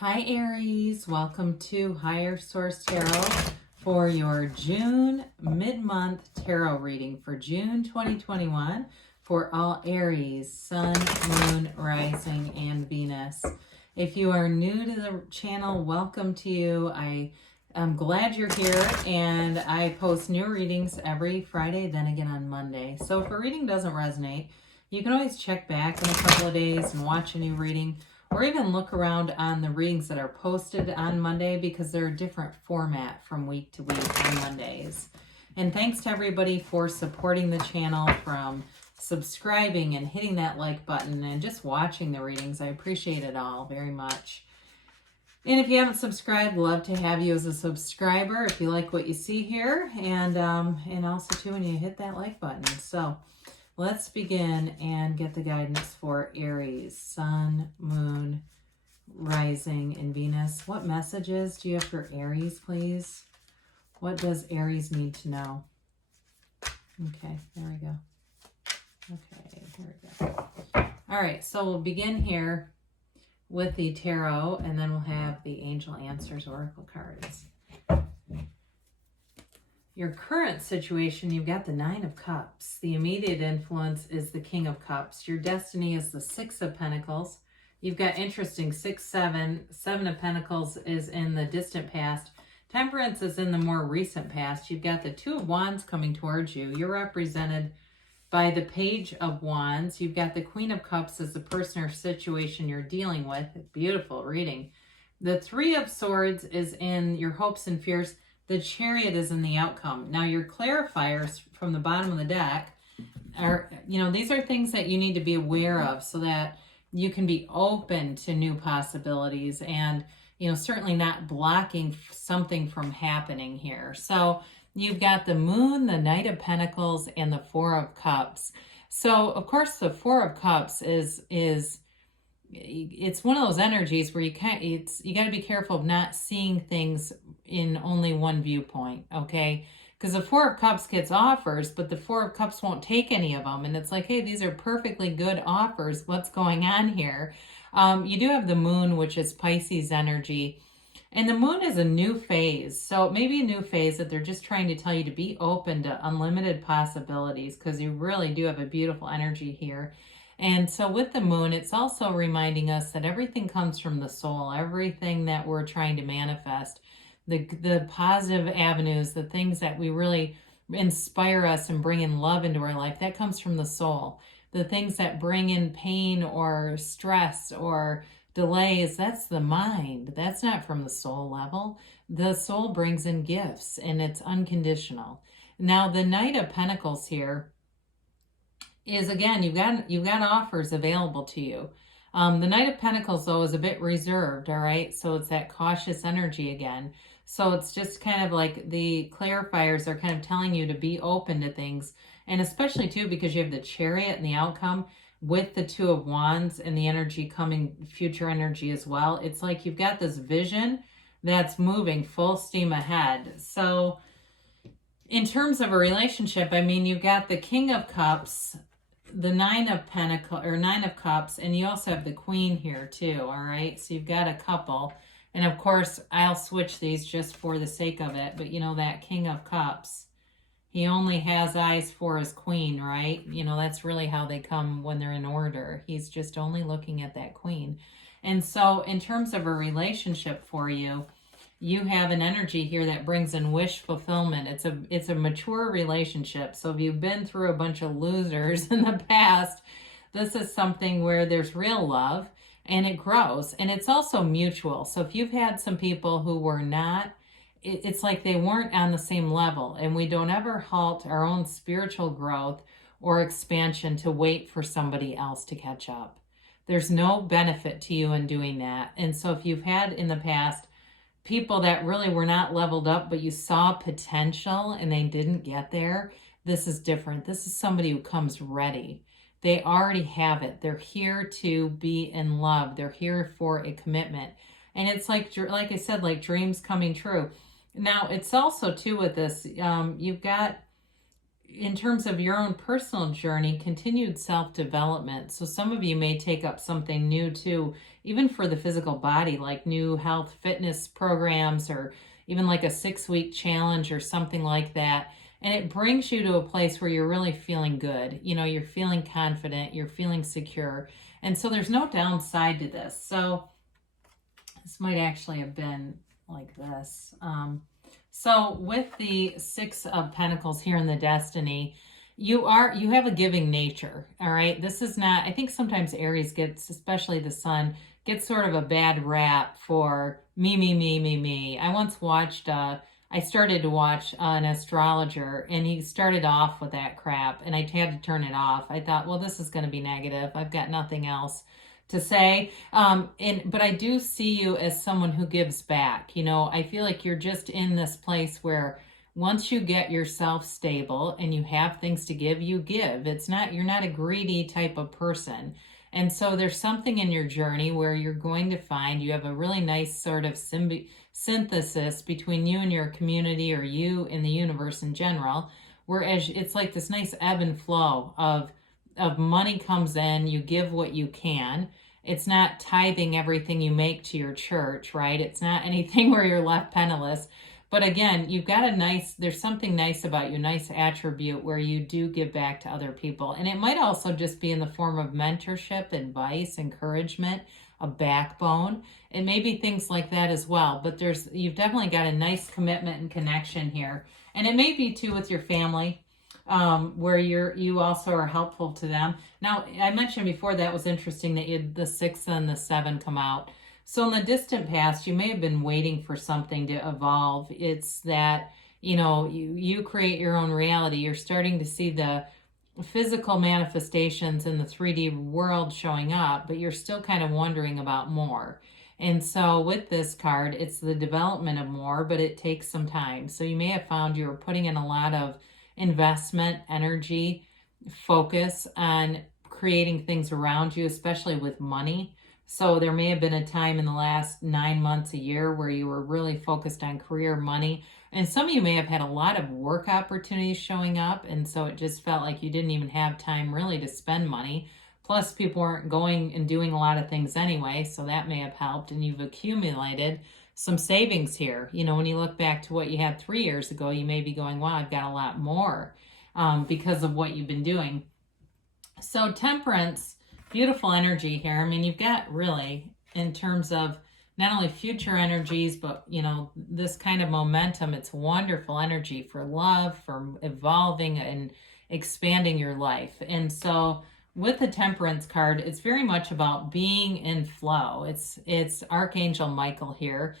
Hi Aries, welcome to Higher Source Tarot for your June mid-month tarot reading for June 2021 for all Aries, Sun, Moon, Rising, and Venus. If you are new to the channel, welcome to you. I'm glad you're here, and I post new readings every Friday, then again on Monday. So if a reading doesn't resonate, you can always check back in a couple of days and watch a new reading, or even look around on the readings that are posted on Monday because they're a different format from week to week on Mondays. And thanks to everybody for supporting the channel, from subscribing and hitting that like button and just watching the readings. I appreciate it all very much. And if you haven't subscribed, love to have you as a subscriber if you like what you see here. And also too when you hit that like button. So let's begin and get the guidance for Aries, Sun, Moon, Rising, and Venus. What messages do you have for Aries, please? What does Aries need to know? Okay, there we go. Okay, here we go. All right, so we'll begin here with the tarot, and then we'll have the Angel Answers Oracle cards. Your current situation, you've got the Nine of Cups. The immediate influence is the King of Cups. Your destiny is the Six of Pentacles. You've got interesting 6, 7. 7 of Pentacles is in the distant past. Temperance is in the more recent past. You've got the Two of Wands coming towards you. You're represented by the Page of Wands. You've got the Queen of Cups as the person or situation you're dealing with. Beautiful reading. The Three of Swords is in your hopes and fears. The Chariot is in the outcome. Now, your clarifiers from the bottom of the deck are, these are things that you need to be aware of so that you can be open to new possibilities and, certainly not blocking something from happening here. So you've got the Moon, the Knight of Pentacles, and the Four of Cups. So, of course, the Four of Cups is it's one of those energies where you got to be careful of not seeing things in only one viewpoint, okay? Because the Four of Cups gets offers, but the Four of Cups won't take any of them. And it's like, hey, these are perfectly good offers. What's going on here? You do have the Moon, which is Pisces energy. And the Moon is a new phase. So it may be a new phase that they're just trying to tell you to be open to unlimited possibilities, because you really do have a beautiful energy here. And so with the Moon, it's also reminding us that everything comes from the soul. Everything that we're trying to manifest, the positive avenues, the things that we really inspire us and bring in love into our life, that comes from the soul. The things that bring in pain or stress or delays, that's the mind. That's not from the soul level. The soul brings in gifts, and it's unconditional. Now, the Knight of Pentacles here is, again, you've got offers available to you. The Knight of Pentacles, though, is a bit reserved, all right? So it's that cautious energy again. So it's just kind of like the clarifiers are kind of telling you to be open to things. And especially, too, because you have the Chariot and the outcome with the Two of Wands and the energy coming, future energy as well. It's like you've got this vision that's moving full steam ahead. So in terms of a relationship, I mean, you've got the King of Cups, the Nine of Pentacles, or Nine of Cups, and you also have the Queen here too, all right? So you've got a couple. And of course, I'll switch these just for the sake of it, but that King of Cups, he only has eyes for his Queen, right? That's really how they come when they're in order. He's just only looking at that Queen. And so in terms of a relationship for you, you have an energy here that brings in wish fulfillment. It's a mature relationship. So if you've been through a bunch of losers in the past, this is something where there's real love and it grows. And it's also mutual. So if you've had some people who were not, it's like they weren't on the same level. And we don't ever halt our own spiritual growth or expansion to wait for somebody else to catch up. There's no benefit to you in doing that. And so if you've had in the past people that really were not leveled up, but you saw potential and they didn't get there, this is different. This is somebody who comes ready. They already have it. They're here to be in love. They're here for a commitment. And it's like I said, like dreams coming true. Now, it's also too with this, you've got in terms of your own personal journey, continued self-development. So some of you may take up something new too, even for the physical body, like new health fitness programs, or even like a 6-week challenge or something like that. And it brings you to a place where you're really feeling good. You know, you're feeling confident, you're feeling secure. And so there's no downside to this. So this might actually have been like this. So with the 6 of Pentacles here in the Destiny, you have a giving nature, all right? This is not, I think sometimes Aries gets, especially the Sun, gets sort of a bad rap for me, me, me, me, me. I once watched, I started to watch an astrologer, and he started off with that crap, and I had to turn it off. I thought, well, this is going to be negative. I've got nothing else to say. But I do see you as someone who gives back. You know, I feel like you're just in this place where once you get yourself stable and you have things to give, you give. You're not a greedy type of person. And so there's something in your journey where you're going to find you have a really nice sort of synthesis between you and your community, or you and the universe in general, whereas it's like this nice ebb and flow of money comes in, you give what you can. It's not tithing everything you make to your church, right? It's not anything where you're left penniless. But again, you've got there's something nice about you, nice attribute where you do give back to other people. And it might also just be in the form of mentorship, advice, encouragement, a backbone. It may be things like that as well. But you've definitely got a nice commitment and connection here. And it may be too with your family, where you also are helpful to them. Now, I mentioned before, that was interesting that you had the 6 and the 7 come out. So in the distant past, you may have been waiting for something to evolve. It's that, you know, you create your own reality. You're starting to see the physical manifestations in the 3D world showing up, but you're still kind of wondering about more. And so with this card, it's the development of more, but it takes some time. So you may have found you were putting in a lot of investment, energy, focus on creating things around you, especially with money. So there may have been a time in the last 9 months, a year, where you were really focused on career, money. And some of you may have had a lot of work opportunities showing up. And so it just felt like you didn't even have time really to spend money. Plus, people weren't going and doing a lot of things anyway. So that may have helped. And you've accumulated some savings here. You know, when you look back to what you had 3 years ago, you may be going, wow, I've got a lot more because of what you've been doing. So Temperance, beautiful energy here. I mean, you've got really, in terms of not only future energies, but, you know, this kind of momentum. It's wonderful energy for love, for evolving and expanding your life. And so with the Temperance card, it's very much about being in flow. It's Archangel Michael here.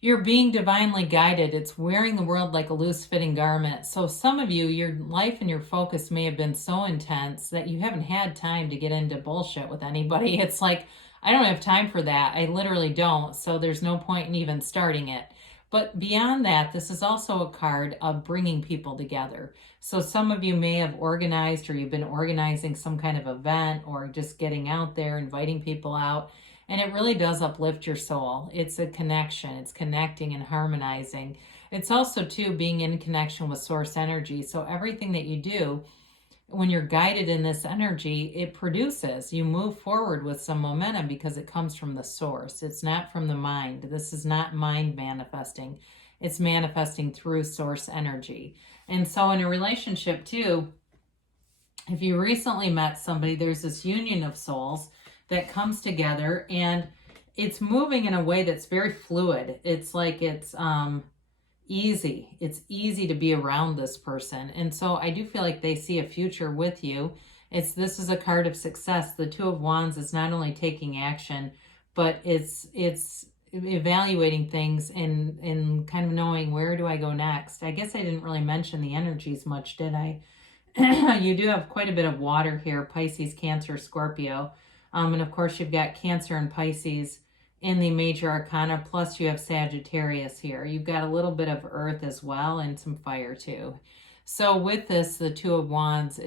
You're being divinely guided. It's wearing the world like a loose-fitting garment. So some of you, your life and your focus may have been so intense that you haven't had time to get into bullshit with anybody. It's like, I don't have time for that. I literally don't. So there's no point in even starting it. But beyond that, this is also a card of bringing people together. So some of you may have organized, or you've been organizing some kind of event, or just getting out there, inviting people out. And it really does uplift your soul. It's a connection. It's connecting and harmonizing. It's also, too, being in connection with source energy. So everything that you do, when you're guided in this energy, it produces. You move forward with some momentum because it comes from the source. It's not from the mind. This is not mind manifesting. It's manifesting through source energy. And so in a relationship, too, if you recently met somebody, there's this union of souls that comes together, and it's moving in a way that's very fluid. It's like it's easy. It's easy to be around this person. And so I do feel like they see a future with you. This is a card of success. The 2 of Wands is not only taking action, but it's evaluating things and kind of knowing, where do I go next? I guess I didn't really mention the energies much, did I? You do have quite a bit of water here: Pisces, Cancer, Scorpio. And of course, you've got Cancer and Pisces in the major arcana, plus you have Sagittarius here. You've got a little bit of earth as well, and some fire too. So with this, the 2 of Wands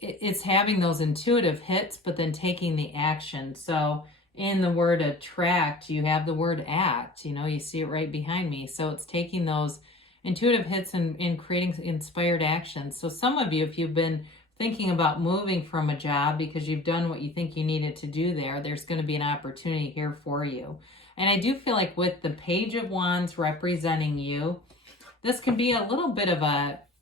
it's having those intuitive hits, but then taking the action. So in the word attract, you have the word act. You know, you see it right behind me. So it's taking those Intuitive hits in creating inspired actions. So some of you, if you've been thinking about moving from a job because you've done what you think you needed to do there, there's going to be an opportunity here for you. And I do feel like with the Page of Wands representing you, this can be a little bit of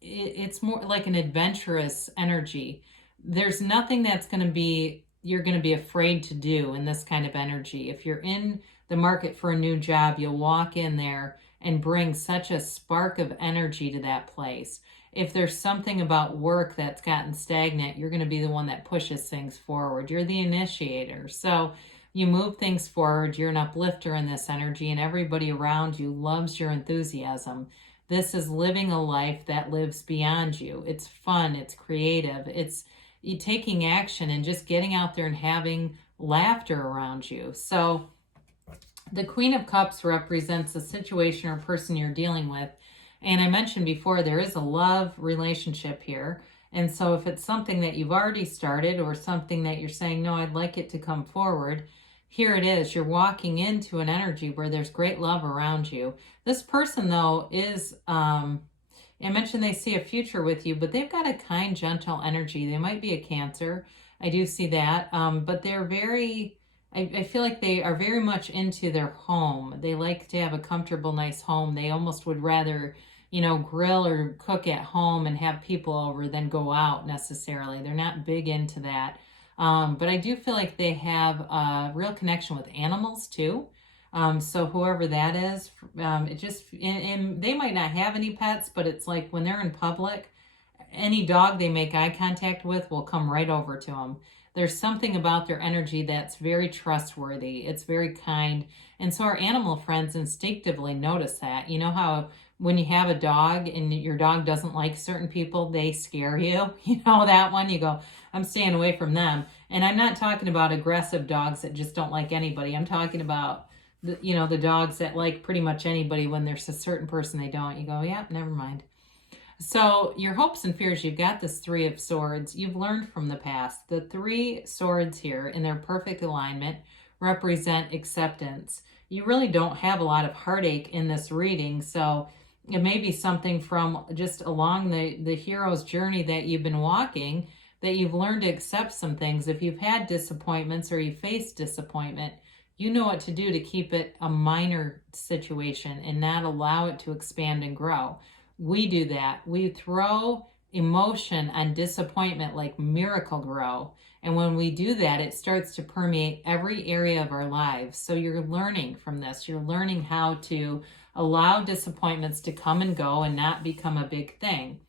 it's more like an adventurous energy. There's nothing that's going to be, you're going to be afraid to do in this kind of energy. If you're in the market for a new job, you'll walk in there and bring such a spark of energy to that place. If there's something about work that's gotten stagnant, you're going to be the one that pushes things forward. You're the initiator. So you move things forward. You're an uplifter in this energy, and everybody around you loves your enthusiasm. This is living a life that lives beyond you. It's fun. It's creative. It's you taking action and just getting out there and having laughter around you. So the Queen of Cups represents a situation or person you're dealing with. And I mentioned before, there is a love relationship here. And so if it's something that you've already started or something that you're saying, no, I'd like it to come forward, here it is. You're walking into an energy where there's great love around you. This person, though, is, I mentioned they see a future with you, but they've got a kind, gentle energy. They might be a Cancer. I do see that. But they're very, I feel like they are very much into their home. They like to have a comfortable, nice home. They almost would rather, grill or cook at home and have people over than go out necessarily. They're not big into that. But I do feel like they have a real connection with animals too. So whoever that is, it just, and they might not have any pets, but it's like when they're in public, any dog they make eye contact with will come right over to them. There's something about their energy that's very trustworthy. It's very kind. And so our animal friends instinctively notice that. You know how when you have a dog and your dog doesn't like certain people, they scare you? You know that one? You go, I'm staying away from them. And I'm not talking about aggressive dogs that just don't like anybody. I'm talking about the dogs that like pretty much anybody. When there's a certain person they don't, you go, yeah, never mind. So your hopes and fears, you've got this Three of Swords. You've learned from the past. The three swords here in their perfect alignment represent acceptance. You really don't have a lot of heartache in this reading. So it may be something from just along the hero's journey that you've been walking, that you've learned to accept some things. If you've had disappointments or you face disappointment, you know what to do to keep it a minor situation and not allow it to expand and grow. We do that. We throw emotion on disappointment like Miracle-Gro. And when we do that, it starts to permeate every area of our lives. So you're learning from this. You're learning how to allow disappointments to come and go and not become a big thing.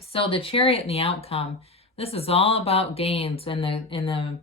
So the Chariot and the outcome, this is all about gains. In the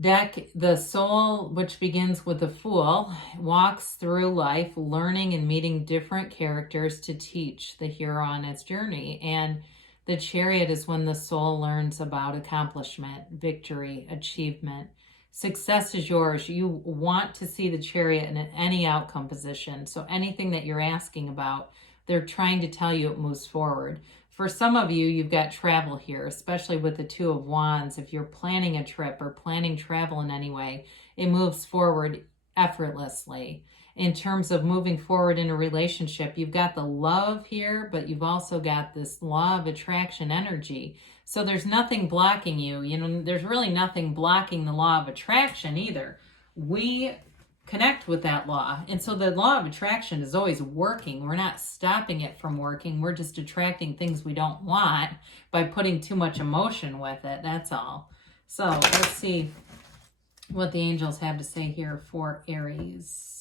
deck, the soul, which begins with the Fool, walks through life learning and meeting different characters to teach the hero on its journey. And the Chariot is when the soul learns about accomplishment, victory, achievement. Success is yours. You want to see the Chariot in any outcome position. So anything that you're asking about, they're trying to tell you it moves forward. For some of you, you've got travel here, especially with the Two of Wands. If you're planning a trip or planning travel in any way, it moves forward effortlessly. In terms of moving forward in a relationship, you've got the love here, but you've also got this law of attraction energy. So there's nothing blocking you. There's really nothing blocking the law of attraction either. We connect with that law. And so the law of attraction is always working. We're not stopping it from working. We're just attracting things we don't want by putting too much emotion with it. That's all. So let's see what the angels have to say here for Aries.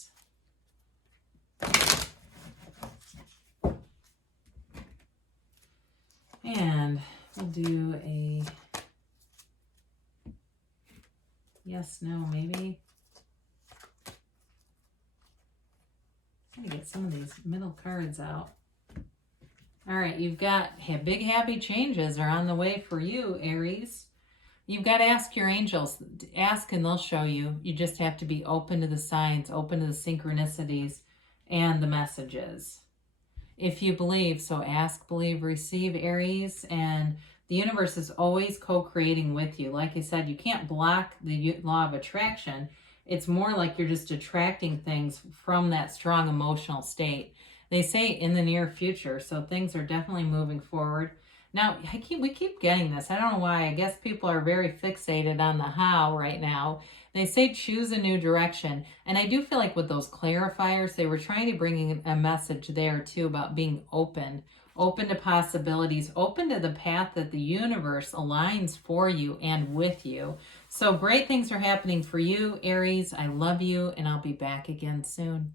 And we'll do a yes, no, maybe. I'm going to get some of these middle cards out. All right, you've got big happy changes are on the way for you, Aries. You've got to ask your angels. Ask and they'll show you. You just have to be open to the signs, open to the synchronicities and the messages. If you believe, so ask, believe, receive, Aries. And the universe is always co-creating with you. Like I said, you can't block the law of attraction. It's more like you're just attracting things from that strong emotional state. They say in the near future, so things are definitely moving forward. Now, we keep getting this. I don't know why. I guess people are very fixated on the how right now. They say choose a new direction. And I do feel like with those clarifiers, they were trying to bring in a message there too about being open to possibilities, open to the path that the universe aligns for you and with you. So great things are happening for you, Aries. I love you, and I'll be back again soon.